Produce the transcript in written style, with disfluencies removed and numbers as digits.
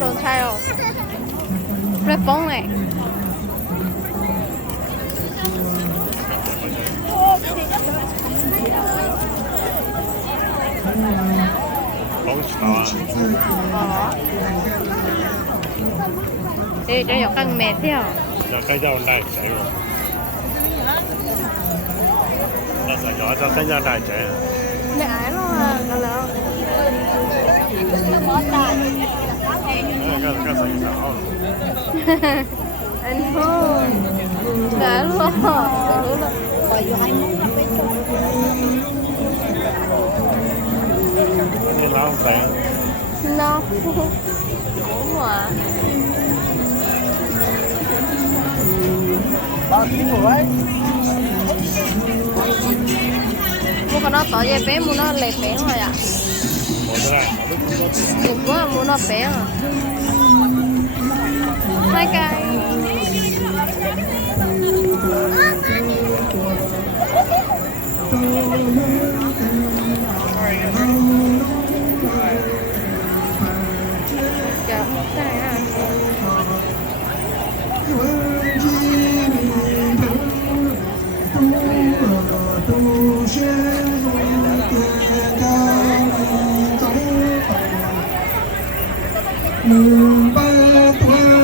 Đồ chai rồi. Rất bóng này. bóng chảo Ê, cho nhỏ căng mệt theo. giờ cái dao đại chạy rồi giờ giờ cho cái dao đại chạy Mẹ ái nó là lớn. cái sợi chảo Anh thôi. Đã luôn. Đã luôn. đi lao bèn No. Ủa mà. Mua cái nó tỏ dây bé, mua nó lẹp bé rồi à. một cái Được quá, mua nó bé à. 2 cây. Chào, cái này ha.